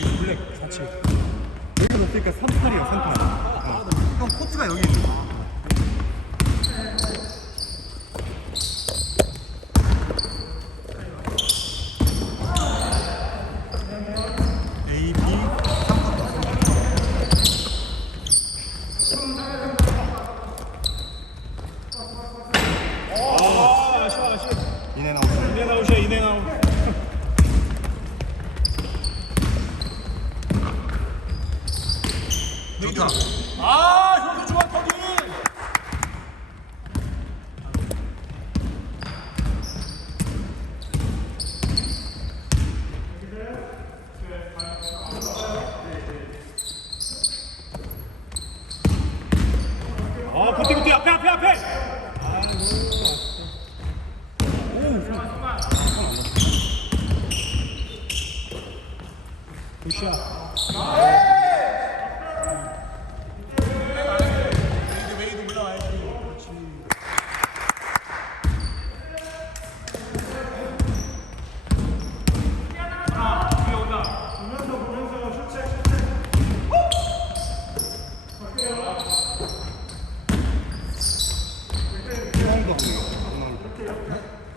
47 블랙 47 여기가 높으니까 38이야 센터 어. 형 코트가 여기 거야 A, B, 3쿼터 아 아쉬워 아쉬워 이내 나오죠 인앤아웃이야 인앤아 좋다 아 효수 좋아 터디 아 굿띠 굿띠 앞에 앞에 앞에. 굿샷 메이드 올라와야지 그렇지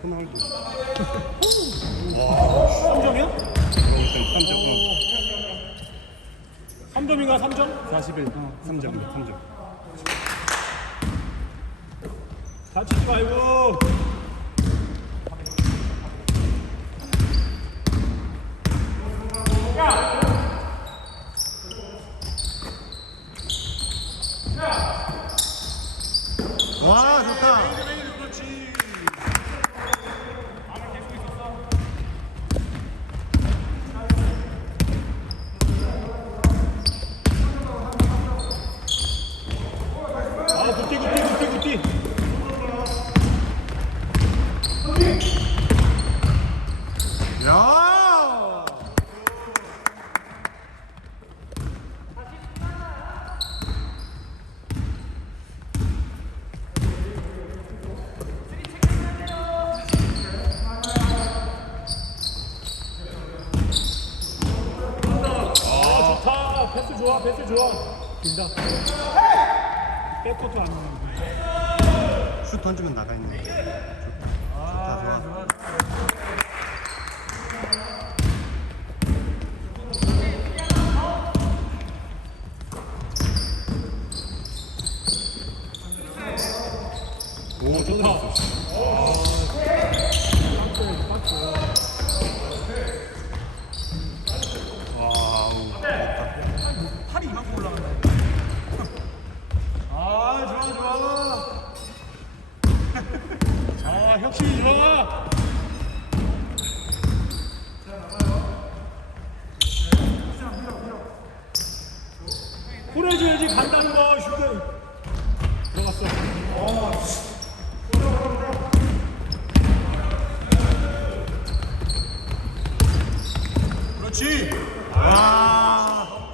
호날두 호날두 호날두 3점이야? 그럼 3점 3점인가 3점? 41 어, 3점. 3점. 다치지 말고 와 좋다 그렇지 아 굿띠 굿띠 굿띠 굿띠 야 아 좋아 패스 좋아. 긴다. 백코트 안 나오네. 슛 던지면 나가 있네 좋다 좋다 좋아 오 좋다 팔이 이만큼 올라간다 아 좋아 좋아 자 혁신이 좋아 보내줘야지 간다는 거 슈팅 들어갔어 그렇지 와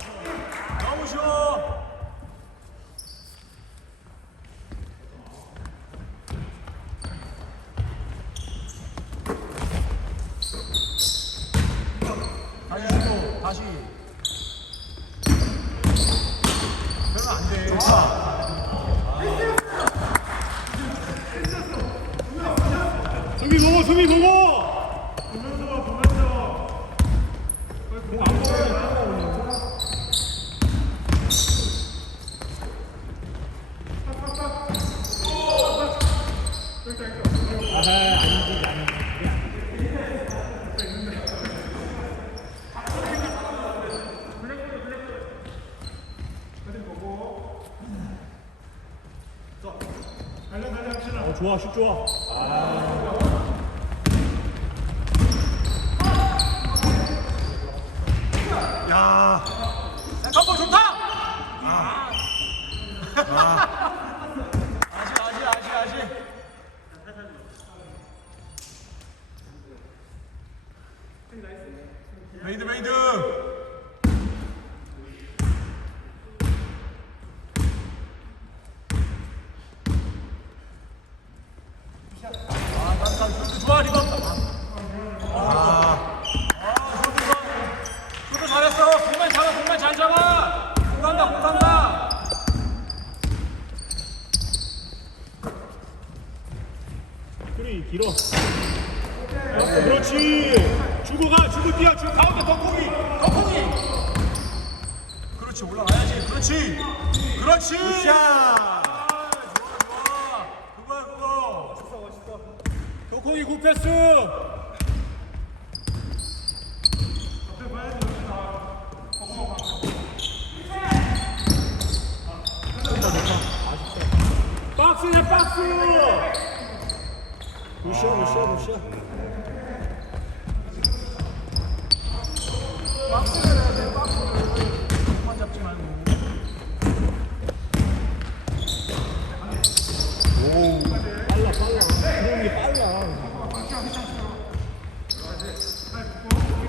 너무 쉬워 다시 쉬고 다시 별로 안돼 수비 보고 수비 보고 안 보여 어, 좋아, 슛 좋아. 야 잠깐만 좋다. 아. 아시, 아시, 아시, 아시. 메이드, 메이드. 아, 난, 난, 슛 좋아, 리바운드. 아, 아, 슛 좋아. 슛 잘했어. 공만 잡아 공만 잘 잡아 공 간다 공 간다 그리 길어. 어, 그렇지. 주고 가, 주고 뛰어, 주 가운데 덕콩이, 덕콩이. 그렇지 올라가야지 그렇지 그렇지 샷! 아, 좋아 좋아 그거야 그거 덕콩이 굿패스. 박스냐 박스. 무시야 무시야 무시야. 공만 잡지 말고 빨라 빨라. 들어오는 게 빨라.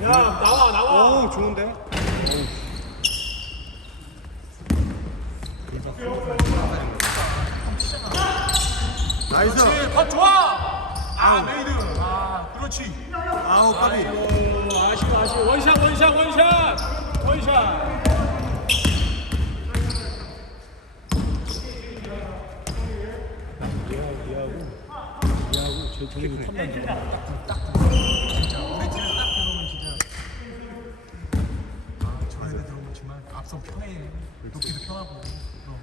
야 나와 나와. 오, 좋은데? 나이스! 그렇지 컷 좋아. 아 메이드. 아 그렇지. 아우, 까비. 아이고, 아쉬워 아쉬워. 원샷 원샷 원샷. 원샷. 진짜. 우리 팀에 딱 들어오면 진짜 앞선 편해. 높이도 편하고. 그럼